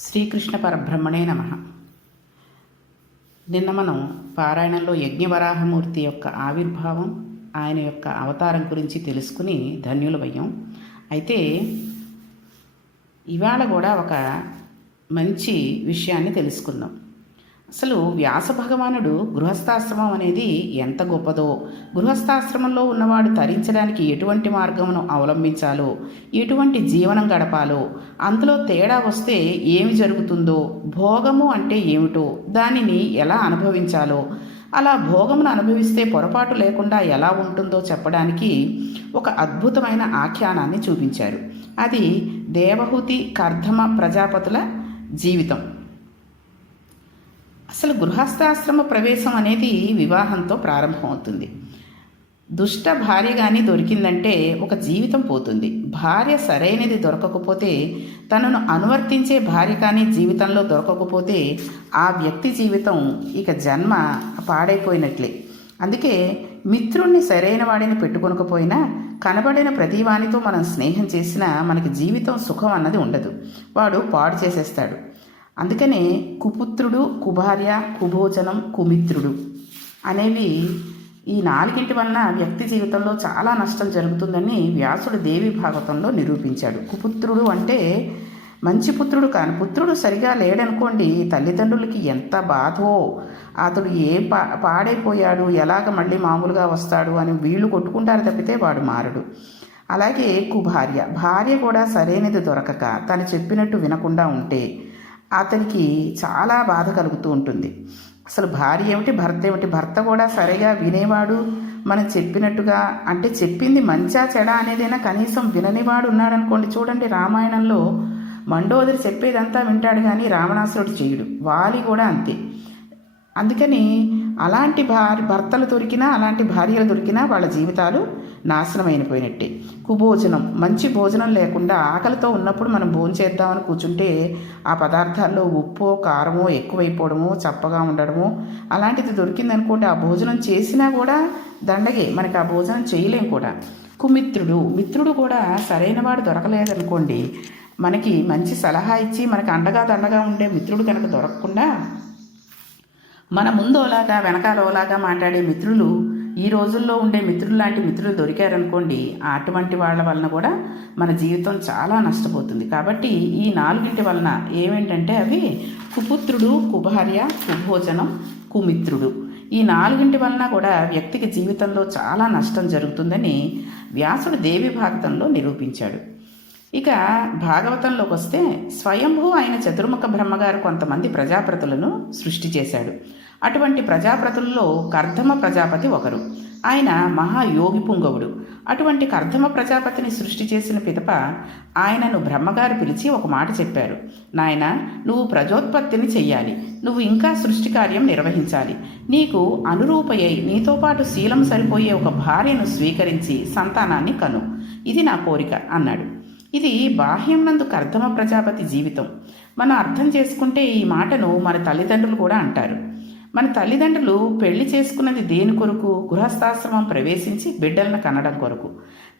శ్రీకృష్ణ పరబ్రహ్మణే నమః. నిన్న మనం పారాయణంలో యజ్ఞవరాహమూర్తి యొక్క ఆవిర్భావం, ఆయన యొక్క అవతారం గురించి తెలుసుకుని ధన్యులమయ్యాం. అయితే ఇవాళ కూడా ఒక మంచి విషయాన్ని తెలుసుకుందాం. అసలు వ్యాస భగవానుడు గృహస్థాశ్రమం అనేది ఎంత గొప్పదో, గృహస్థాశ్రమంలో ఉన్నవాడు తరించడానికి ఎటువంటి మార్గమును అవలంబించాలో, ఎటువంటి జీవనం గడపాలో, అందులో తేడా వస్తే ఏమి జరుగుతుందో, భోగము అంటే ఏమిటో, దానిని ఎలా అనుభవించాలో, అలా భోగమును అనుభవిస్తే పొరపాటు లేకుండా ఎలా ఉంటుందో చెప్పడానికి ఒక అద్భుతమైన ఆఖ్యానాన్ని చూపించారు. అది దేవహూతి కర్ధమ ప్రజాపతుల జీవితం. అసలు గృహస్థాశ్రమ ప్రవేశం అనేది వివాహంతో ప్రారంభమవుతుంది. దుష్ట భార్య కానీ దొరికిందంటే ఒక జీవితం పోతుంది. భార్య సరైనది దొరకకపోతే, తనను అనువర్తించే భార్య కానీ జీవితంలో దొరకకపోతే ఆ వ్యక్తి జీవితం ఇక జన్మ పాడైపోయినట్లే. అందుకే మిత్రుణ్ణి సరైన వాడిని పెట్టుకొనకపోయినా కనబడిన ప్రతివానితో మనం స్నేహం చేసినా మనకి జీవితం సుఖం అన్నది ఉండదు, వాడు పాడు చేసేస్తాడు. అందుకనే కుపుత్రుడు, కుభార్య, కుభోజనం, కుమిత్రుడు అనేవి ఈ నాలుగింటి వలన వ్యక్తి జీవితంలో చాలా నష్టం జరుగుతుందని వ్యాసుడు దేవి భాగవతంలో నిరూపించాడు. కుపుత్రుడు అంటే మంచి పుత్రుడు కాని, పుత్రుడు సరిగా లేడనుకోండి, తల్లిదండ్రులకి ఎంత బాధో, అతడు పాడైపోయాడు, ఎలాగ మళ్ళీ మామూలుగా వస్తాడు అని వీళ్ళు కొట్టుకుంటారు తప్పితే వాడు మారడు. అలాగే కుభార్య, భార్య కూడా సరైనది దొరకక తను చెప్పినట్టు వినకుండా ఉంటే అతనికి చాలా బాధ కలుగుతూ ఉంటుంది. అసలు భార్య ఏమిటి, భర్త ఏమిటి, భర్త కూడా సరిగా వినేవాడు, మనం చెప్పినట్టుగా, అంటే చెప్పింది మంచా చెడా అనేదైనా కనీసం విననివాడు ఉన్నాడనుకోండి. చూడండి, రామాయణంలో మండోదరి చెప్పేదంతా వింటాడు కానీ రావణాసురుడు చేయుడు, వాలి కూడా అంతే. అందుకని అలాంటి భర్తలు దొరికినా, అలాంటి భార్యలు దొరికినా వాళ్ళ జీవితాలు నాశనమైపోయినట్టే. కుభోజనం, మంచి భోజనం లేకుండా ఆకలితో ఉన్నప్పుడు మనం భోంచేద్దామని కూర్చుంటే ఆ పదార్థాల్లో ఉప్పో కారమో ఎక్కువైపోవడమో, చప్పగా ఉండడమో అలాంటిది దొరికిందనుకోండి, ఆ భోజనం చేసినా కూడా దండగే, మనకి ఆ భోజనం చేయలేం కూడా. కుమిత్రుడు, మిత్రుడు కూడా సరైన వాడు దొరకలేదనుకోండి, మనకి మంచి సలహా ఇచ్చి మనకి అండగా దండగా ఉండే మిత్రుడు కనుక దొరకకుండా మన ముందు ఓలాగా వెనకాల ఓలాగా మాట్లాడే మిత్రులు, ఈ రోజుల్లో ఉండే మిత్రులు లాంటి మిత్రులు దొరికారనుకోండి, అటువంటి వాళ్ళ వలన కూడా మన జీవితం చాలా నష్టపోతుంది. కాబట్టి ఈ నాలుగింటి వలన ఏమేంటంటే అవి కుపుత్రుడు, కుభార్య, కుభోజనం, కుమిత్రుడు. ఈ నాలుగింటి వలన కూడా వ్యక్తికి జీవితంలో చాలా నష్టం జరుగుతుందని వ్యాసుడు దేవి భాగవతంలో నిరూపించాడు. ఇక భాగవతంలోకి వస్తే, స్వయంభూ అయిన చతుర్ముఖ బ్రహ్మగారు కొంతమంది ప్రజాపతులను సృష్టి చేశాడు. అటువంటి ప్రజాపతుల్లో కర్ధమ ప్రజాపతి ఒకరు. ఆయన మహాయోగి పుంగవుడు. అటువంటి కర్ధమ ప్రజాపతిని సృష్టి చేసిన పిదప ఆయనను బ్రహ్మగారు పిలిచి ఒక మాట చెప్పారు. నాయన, నువ్వు ప్రజోత్పత్తిని చెయ్యాలి, నువ్వు ఇంకా సృష్టి కార్యం నిర్వహించాలి, నీకు అనురూపయ్యై నీతో పాటు శీలం సరిపోయే ఒక భార్యను స్వీకరించి సంతానాన్ని కను, ఇది నా కోరిక అన్నాడు. ఇది బాహ్యం నందు కర్ధమ ప్రజాపతి జీవితం. మనం అర్థం చేసుకుంటే ఈ మాటను మన తల్లిదండ్రులు కూడా అంటారు. మన తల్లిదండ్రులు పెళ్లి చేసుకున్నది దేని కొరకు? గృహస్థాశ్రమం ప్రవేశించి బిడ్డలను కనడం కొరకు.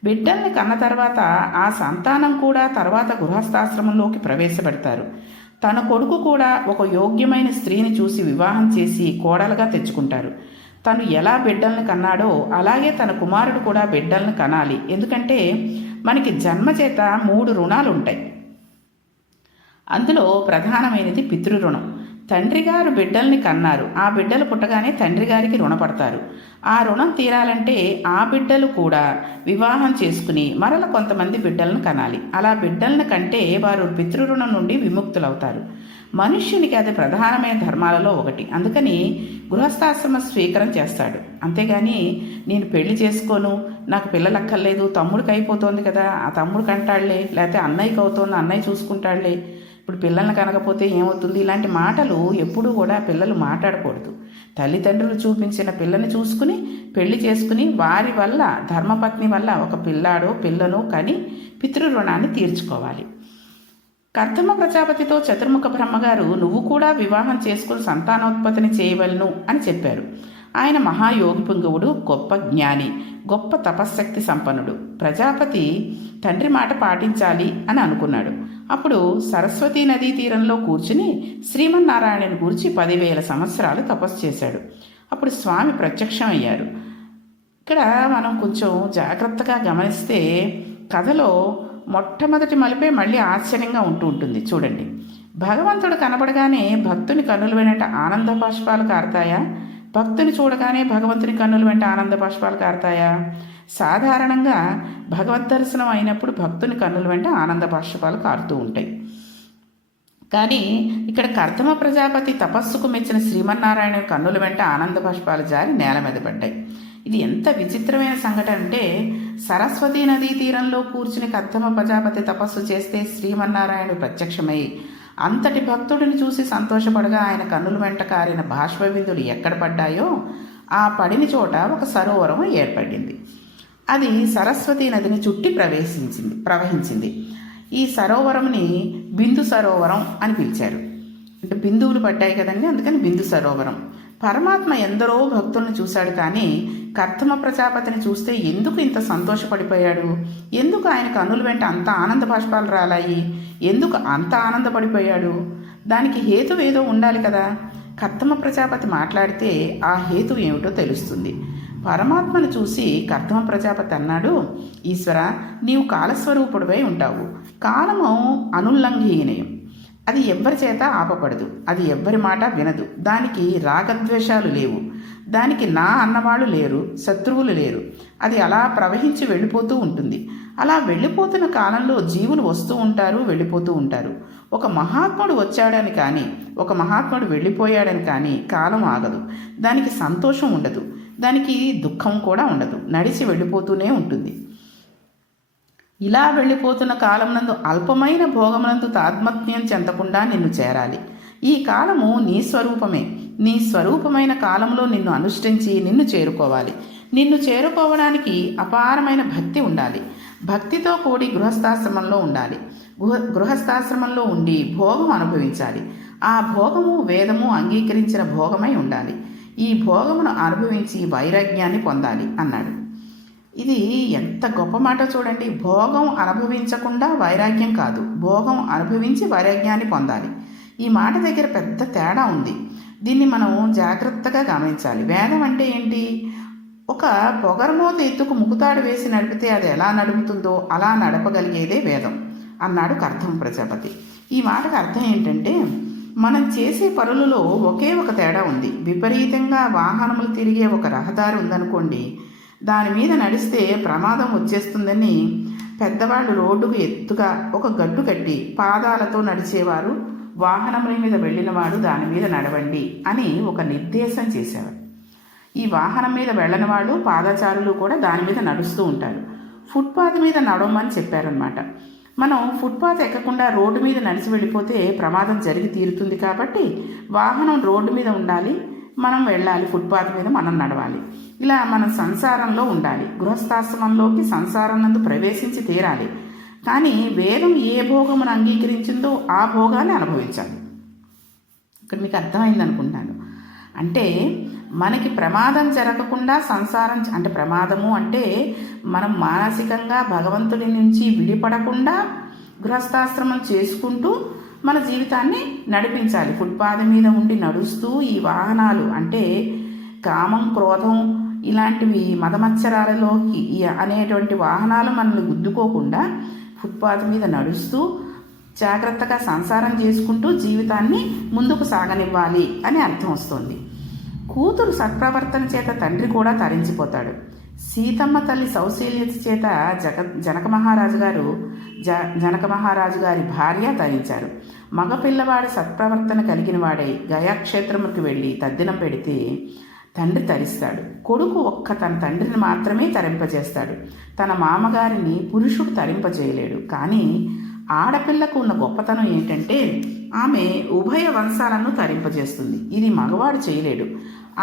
బిడ్డల్ని కన్న తర్వాత ఆ సంతానం కూడా తర్వాత గృహస్థాశ్రమంలోకి ప్రవేశపెడతారు. తన కొడుకు కూడా ఒక యోగ్యమైన స్త్రీని చూసి వివాహం చేసి కోడలుగా తెచ్చుకుంటారు. తను ఎలా బిడ్డల్ని కన్నాడో అలాగే తన కుమారుడు కూడా బిడ్డల్ని కనాలి. ఎందుకంటే మనకి జన్మ చేత 3 రుణాలు ఉంటాయి. అందులో ప్రధానమైనది పితృరుణం. తండ్రి గారు బిడ్డల్ని కన్నారు, ఆ బిడ్డలు పుట్టగానే తండ్రి గారికి రుణపడతారు. ఆ రుణం తీరాలంటే ఆ బిడ్డలు కూడా వివాహం చేసుకుని మరల కొంతమంది బిడ్డలను కనాలి. అలా బిడ్డలను కంటే వారు పితృరుణం నుండి విముక్తులవుతారు. మనుష్యునికి అది ప్రధానమైన ధర్మాలలో ఒకటి. అందుకని గృహస్థాశ్రమ స్వీకారం చేస్తాడు. అంతేగాని నేను పెళ్లి చేసుకోను, నాకు పిల్లలు అక్కర్లేదు, తమ్ముడికి అయిపోతుంది కదా, ఆ తమ్ముడికి అంటాడులే, లేకపోతే అన్నయ్యకి అవుతుంది, అన్నయ్య చూసుకుంటాడులే, ఇప్పుడు పిల్లల్ని కనకపోతే ఏమవుతుంది, ఇలాంటి మాటలు ఎప్పుడూ కూడా పిల్లలు మాట్లాడకూడదు. తల్లిదండ్రులు చూపించిన పిల్లని చూసుకుని పెళ్లి చేసుకుని వారి వల్ల, ధర్మపత్ని వల్ల ఒక పిల్లాడో పిల్లను కని పితృరుణాన్ని తీర్చుకోవాలి. కర్ధమ ప్రజాపతితో చతుర్ముఖ బ్రహ్మగారు, నువ్వు కూడా వివాహం చేసుకుని సంతానోత్పత్తిని చేయవలను అని చెప్పారు. ఆయన మహాయోగి పుంగవుడు, గొప్ప జ్ఞాని, గొప్ప తపశ్శక్తి సంపన్నుడు. ప్రజాపతి తండ్రి మాట పాటించాలి అని అనుకున్నాడు. అప్పుడు సరస్వతీ నదీ తీరంలో కూర్చుని శ్రీమన్నారాయణని గురించి 10,000 సంవత్సరాలు తపస్సు చేశాడు. అప్పుడు స్వామి ప్రత్యక్షం అయ్యారు. ఇక్కడ మనం కొంచెం జాగ్రత్తగా గమనిస్తే కథలో మొట్టమొదటి మలిపే మళ్ళీ ఆశ్చర్యంగా ఉంటుంది. చూడండి, భగవంతుడు కనబడగానే భక్తుని కన్నుల వెంట ఆనంద బాష్పాలు కారుతాయా? భక్తుని చూడగానే భగవంతుని కన్నుల వెంట ఆనంద బాష్పాలు కారుతాయా? సాధారణంగా భగవద్ దర్శనం అయినప్పుడు భక్తుని కన్నుల వెంట ఆనంద బాష్పాలు కారుతూ ఉంటాయి. కానీ ఇక్కడ కర్దమ ప్రజాపతి తపస్సుకు మెచ్చిన శ్రీమన్నారాయణ కన్నుల వెంట ఆనంద బాష్పాలు జారి నేల మీద పడ్డాయి. ఇది ఎంత విచిత్రమైన సంఘటన అంటే, సరస్వతీ నదీ తీరంలో కూర్చుని కర్దమ ప్రజాపతి తపస్సు చేస్తే శ్రీమన్నారాయణుడు ప్రత్యక్షమై అంతటి భక్తుడిని చూసి సంతోషపడగా ఆయన కన్నుల వెంట కారిన బాష్పబిందులు ఎక్కడ పడ్డాయో ఆ పడిన చోట ఒక సరోవరం ఏర్పడింది. అది సరస్వతీ నదిని చుట్టి ప్రవహించింది. ఈ సరోవరంని బిందు సరోవరం అని పిలిచారు. అంటే బిందువులు పడ్డాయి కదండి, అందుకని బిందు సరోవరం. పరమాత్మ ఎందరో భక్తులను చూశాడు, కానీ కర్దమ ప్రజాపతిని చూస్తే ఎందుకు ఇంత సంతోషపడిపోయాడు? ఎందుకు ఆయన కన్నుల వెంట అంత ఆనంద బాష్పాలు రాలాయి? ఎందుకు అంత ఆనందపడిపోయాడు? దానికి హేతు ఏదో ఉండాలి కదా. కర్దమ ప్రజాపతి మాట్లాడితే ఆ హేతు ఏమిటో తెలుస్తుంది. పరమాత్మను చూసి కర్దమ ప్రజాపతి అన్నాడు, ఈశ్వర, నీవు కాలస్వరూపుడివై ఉంటావు. కాలము అనుల్లంఘనీయం, అది ఎవ్వరి చేత ఆపపడదు, అది ఎవ్వరి మాట వినదు, దానికి రాగద్వేషాలు లేవు, దానికి నా అన్నవాళ్ళు లేరు, శత్రువులు లేరు. అది అలా ప్రవహించి వెళ్ళిపోతూ ఉంటుంది. అలా వెళ్ళిపోతున్న కాలంలో జీవులు వస్తూ ఉంటారు, వెళ్ళిపోతూ ఉంటారు. ఒక మహాత్ముడు వచ్చాడని కానీ, ఒక మహాత్ముడు వెళ్ళిపోయాడని కానీ కాలం ఆగదు. దానికి సంతోషం ఉండదు, దానికి దుఃఖం కూడా ఉండదు, నడిచి వెళ్ళిపోతూనే ఉంటుంది. ఇలా వెళ్ళిపోతున్న కాలమునందు అల్పమైన భోగమునందు తాద్మత్యం చెందకుండా నిన్ను చేరాలి. ఈ కాలము నీ స్వరూపమే. నీ స్వరూపమైన కాలంలో నిన్ను అనుష్ఠించి నిన్ను చేరుకోవాలి. నిన్ను చేరుకోవడానికి అపారమైన భక్తి ఉండాలి. భక్తితో కూడి గృహస్థాశ్రమంలో ఉండాలి. గృహస్థాశ్రమంలో ఉండి భోగం అనుభవించాలి. ఆ భోగము వేదము అంగీకరించిన భోగమై ఉండాలి. ఈ భోగమును అనుభవించి వైరాగ్యాన్ని పొందాలి అన్నాడు. ఇది ఎంత గొప్ప మాట చూడండి. భోగం అనుభవించకుండా వైరాగ్యం కాదు, భోగం అనుభవించి వైరాగ్యాన్ని పొందాలి. ఈ మాట దగ్గర పెద్ద తేడా ఉంది. దీన్ని మనం జాగ్రత్తగా గమనించాలి. వేదం అంటే ఏంటి? ఒక పొగరమూత ఎత్తుకు ముకుతాడు వేసి నడిపితే అది ఎలా నడుపుతుందో అలా నడపగలిగేదే వేదం అన్నాడు కర్దమ ప్రజాపతి. ఈ మాటకు అర్థం ఏంటంటే, మనం చేసే పనులలో ఒకే ఒక తేడా ఉంది. విపరీతంగా వాహనములు తిరిగే ఒక రహదారి ఉందనుకోండి, దాని మీద నడిస్తే ప్రమాదం వచ్చేస్తుందని పెద్దవాళ్ళు రోడ్డుకు ఎత్తుగా ఒక గట్టు కట్టి పాదాలతో నడిచేవారు, వాహనముల మీద వెళ్ళినవాడు దాని మీద నడవండి అని ఒక నిర్దేశం చేసేవారు. ఈ వాహనం మీద వెళ్ళని వాళ్ళు, పాదచారులు కూడా దాని మీద నడుస్తూ ఉంటారు. ఫుట్పాత్ మీద నడవమని చెప్పారనమాట. మనం ఫుట్పాత్ ఎక్కకుండా రోడ్డు మీద నడిచి వెళ్ళిపోతే ప్రమాదం జరిగి తీరుతుంది. కాబట్టి వాహనం రోడ్డు మీద ఉండాలి, మనం వెళ్ళాలి, ఫుట్పాత్ మీద మనం నడవాలి. ఇలా మనం సంసారంలో ఉండాలి. గృహస్థాశ్రమంలోకి సంసారం నందు ప్రవేశించి తీరాలి. కానీ వేదం ఏ భోగమును అంగీకరించిందో ఆ భోగాన్ని అనుభవించాలి. ఇక్కడ మీకు అర్థమైంది అనుకుంటున్నాను. అంటే మనకి ప్రమాదం జరగకుండా సంసారం, అంటే ప్రమాదము అంటే మనం మానసికంగా భగవంతుడి నుంచి విడిపడకుండా గృహస్థాశ్రమం చేసుకుంటూ మన జీవితాన్ని నడిపించాలి. ఫుట్పాత్ మీద ఉండి నడుస్తూ ఈ వాహనాలు అంటే కామం, క్రోధం ఇలాంటివి మదమత్సరాలలోకి అనేటువంటి వాహనాలు మనల్ని గుద్దుకోకుండా ఫుట్పాత్ మీద నడుస్తూ జాగ్రత్తగా సంసారం చేసుకుంటూ జీవితాన్ని ముందుకు సాగనివ్వాలి అని అర్థం వస్తుంది. కూతురు సత్ప్రవర్తన చేత తండ్రి కూడా తరించిపోతాడు. సీతమ్మ తల్లి సౌశీల్యత చేత జనక మహారాజు గారి భార్య తరించారు. మగపిల్లవాడి సత్ప్రవర్తన కలిగిన వాడై గయాక్షేత్రముకి వెళ్ళి తద్దినం పెడితే తండ్రి తరిస్తాడు. కొడుకు తన తండ్రిని మాత్రమే తరింపజేస్తాడు. తన మామగారిని పురుషుడు తరింపజేయలేడు. కానీ ఆడపిల్లకు ఉన్న గొప్పతనం ఏంటంటే ఆమె ఉభయ వంశాలను తరింపజేస్తుంది. ఇది మగవాడు చేయలేడు.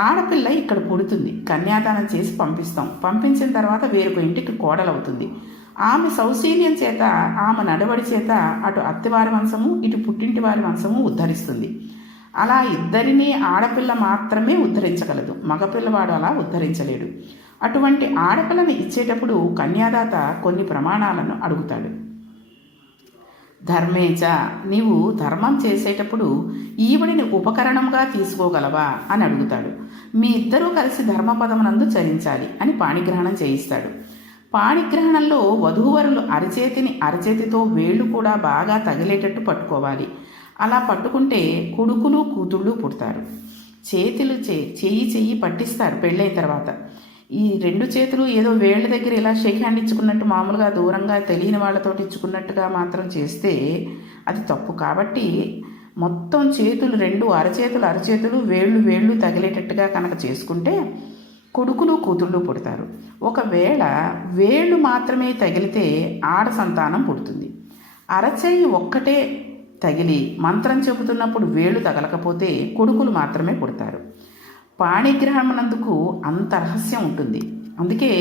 ఆడపిల్ల ఇక్కడ పుడుతుంది, కన్యాదానం చేసి పంపిస్తాం. పంపించిన తర్వాత వేరొక ఇంటికి కోడలవుతుంది. ఆమె సౌశీల్యం చేత, ఆమె నడవడి చేత అటు అత్తవారి వంశము ఇటు పుట్టింటి వారి వంశము ఉద్ధరిస్తుంది. అలా ఇద్దరినీ ఆడపిల్ల మాత్రమే ఉద్ధరించగలదు, మగపిల్లవాడు అలా ఉద్ధరించలేడు. అటువంటి ఆడపిల్లని ఇచ్చేటప్పుడు కన్యాదాత కొన్ని ప్రమాణాలను అడుగుతాడు. ధర్మేచ, నీవు ధర్మం చేసేటప్పుడు ఈవిడిని ఉపకరణంగా తీసుకోగలవా అని అడుగుతాడు. మీ ఇద్దరూ కలిసి ధర్మపదమునందు చరించాలి అని పాణిగ్రహణం చేయిస్తాడు. పాణిగ్రహణంలో వధూవరులు అరచేతితో వేళ్ళు కూడా బాగా తగిలేటట్టు పట్టుకోవాలి. అలా పట్టుకుంటే కొడుకులు కూతుళ్ళు పుడతారు. చెయ్యి పట్టిస్తారు పెళ్ళైన తర్వాత. ఈ రెండు చేతులు ఏదో వేళ్ళ దగ్గర ఇలా షేక్ హ్యాండ్ ఇచ్చుకున్నట్టు మామూలుగా దూరంగా తెలియని వాళ్ళతో ఇచ్చుకున్నట్టుగా మాత్రం చేస్తే అది తప్పు. కాబట్టి మొత్తం చేతులు రెండు అరచేతులు వేళ్ళు తగిలేటట్టుగా కనుక చేసుకుంటే కొడుకులు కూతుళ్ళు పుడతారు. ఒకవేళ వేళ్ళు మాత్రమే తగిలితే ఆడ సంతానం పుడుతుంది. అరచేయి ఒక్కటే తగిలి మంత్రం చెబుతున్నప్పుడు వేళ్ళు తగలకపోతే కొడుకులు మాత్రమే పుడతారు. పాణిగ్రహణమునందుకు అంత రహస్యం ఉంటుంది. అందుకే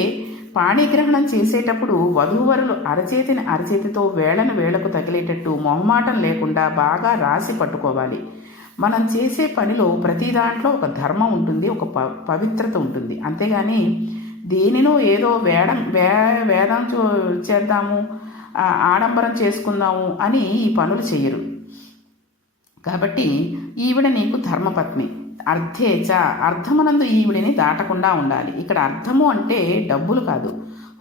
పాణిగ్రహణం చేసేటప్పుడు వధూవరులు అరచేతితో వేళ్లకు తగిలేటట్టు మొహమాటం లేకుండా బాగా రాసి పట్టుకోవాలి. మనం చేసే పనిలో ప్రతి దాంట్లో ఒక ధర్మం ఉంటుంది, ఒక పవిత్రత ఉంటుంది. అంతేగాని దేనినో ఏదో వేదం చేద్దాము, ఆడంబరం చేసుకుందాము అని ఈ పనులు చేయరు. కాబట్టి ఈవిడ నీకు ధర్మపత్ని. అర్థేచ, అర్థమునందు ఈవిడిని దాటకుండా ఉండాలి. ఇక్కడ అర్థము అంటే డబ్బులు కాదు.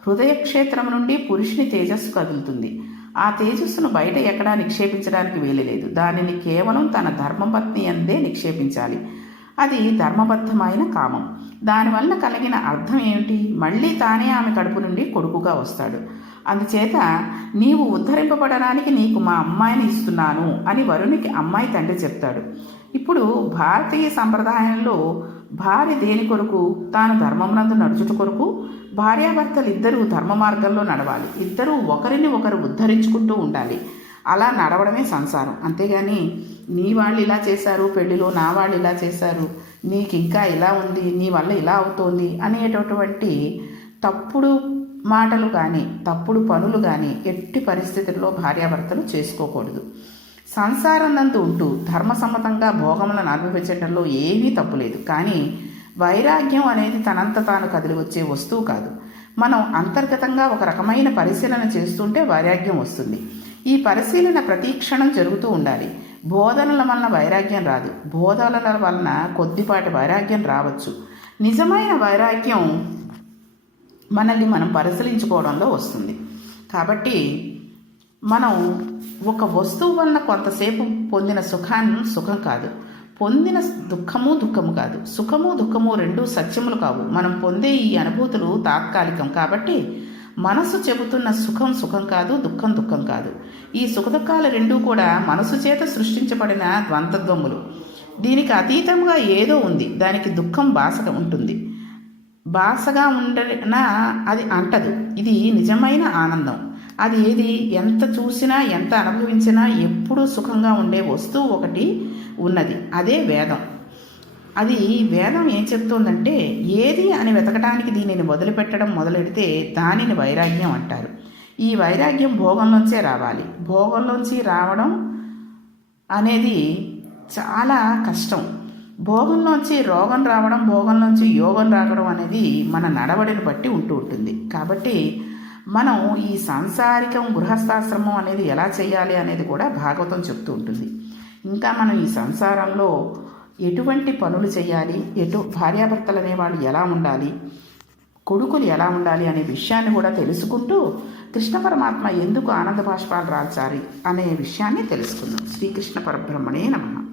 హృదయక్షేత్రం నుండి పురుషుని తేజస్సు కదులుతుంది. ఆ తేజస్సును బయట ఎక్కడా నిక్షేపించడానికి వీలులేదు. దానిని కేవలం తన ధర్మపత్ని అందే నిక్షేపించాలి. అది ధర్మబద్ధమైన కామం. దానివల్ల కలిగిన అర్థం ఏమిటి? మళ్ళీ తానే ఆమె కడుపు నుండి కొడుకుగా వస్తాడు. అందుచేత నీవు ఉద్ధరింపబడడానికి నీకు మా అమ్మాయిని ఇస్తున్నాను అని వరునికి అమ్మాయి తండ్రి చెప్తాడు. ఇప్పుడు భారతీయ సంప్రదాయంలో భార్య దేని కొరకు? తాను ధర్మమునందు నడుచుట కొరకు. భార్యాభర్తలు ఇద్దరూ ధర్మ మార్గంలో నడవాలి. ఇద్దరూ ఒకరిని ఒకరు ఉద్ధరించుకుంటూ ఉండాలి. అలా నడవడమే సంసారం. అంతేగాని నీ వాళ్ళు ఇలా చేశారు పెళ్లిలో, నా వాళ్ళు ఇలా చేశారు, నీకు ఇంకా ఇలా ఉంది, నీ వల్ల ఇలా అవుతోంది అనేటటువంటి తప్పుడు మాటలు కానీ తప్పుడు పనులు కానీ ఎట్టి పరిస్థితుల్లో భార్యాభర్తలు చేసుకోకూడదు. సంసారం నందు ఉంటూ ధర్మసమ్మతంగా భోగములను అనుభవించడంలో ఏమీ తప్పులేదు. కానీ వైరాగ్యం అనేది తనంత తాను కదిలి వచ్చే వస్తువు కాదు. మనం అంతర్గతంగా ఒక రకమైన పరిశీలన చేస్తుంటే వైరాగ్యం వస్తుంది. ఈ పరిశీలన ప్రతి క్షణం జరుగుతూ ఉండాలి. బోధనల వలన వైరాగ్యం రాదు. బోధనల వలన కొద్దిపాటి వైరాగ్యం రావచ్చు. నిజమైన వైరాగ్యం మనల్ని మనం పరిశీలించుకోవడంలో వస్తుంది. కాబట్టి మనం ఒక వస్తువు వలన కొంతసేపు పొందిన సుఖం కాదు, పొందిన దుఃఖము కాదు. సుఖము దుఃఖము రెండూ సత్యములు కావు. మనం పొందే ఈ అనుభూతులు తాత్కాలికం. కాబట్టి మనసు చెబుతున్న సుఖం కాదు, దుఃఖం కాదు. ఈ సుఖదుఖాలు రెండూ కూడా మనసు చేత సృష్టించబడిన ద్వంద్వములు. దీనికి అతీతంగా ఏదో ఉంది. దానికి దుఃఖం బాసగా ఉంటుంది. బాసగా ఉండనా అది అంటదు. ఇది నిజమైన ఆనందం. అది ఏది? ఎంత చూసినా ఎంత అనుభవించినా ఎప్పుడూ సుఖంగా ఉండే వస్తువు ఒకటి ఉన్నది. అదే వేదం. అది వేదం ఏం చెప్తోందంటే, ఏది అని వెతకడానికి దీనిని మొదలెడితే దానిని వైరాగ్యం అంటారు. ఈ వైరాగ్యం భోగంలోంచే రావాలి. భోగంలోంచి రావడం అనేది చాలా కష్టం. భోగంలోంచి రోగం రావడం, భోగంలోంచి యోగం రావడం అనేది మన నడవడిని బట్టి ఉంటుంది. కాబట్టి మనం ఈ సాంసారికం గృహస్థాశ్రమం అనేది ఎలా చేయాలి అనేది కూడా భాగవతం చెప్తూ ఉంటుంది. ఇంకా మనం ఈ సంసారంలో ఎటువంటి పనులు చేయాలి, భార్యాభర్తలు అనేవాళ్ళు ఎలా ఉండాలి, కొడుకులు ఎలా ఉండాలి అనే విషయాన్ని కూడా తెలుసుకుంటూ కృష్ణ పరమాత్మ ఎందుకు ఆనంద బాష్పాలు రాల్చాలి అనే విషయాన్ని తెలుసుకుందాం. శ్రీకృష్ణ పరబ్రహ్మణే నమః.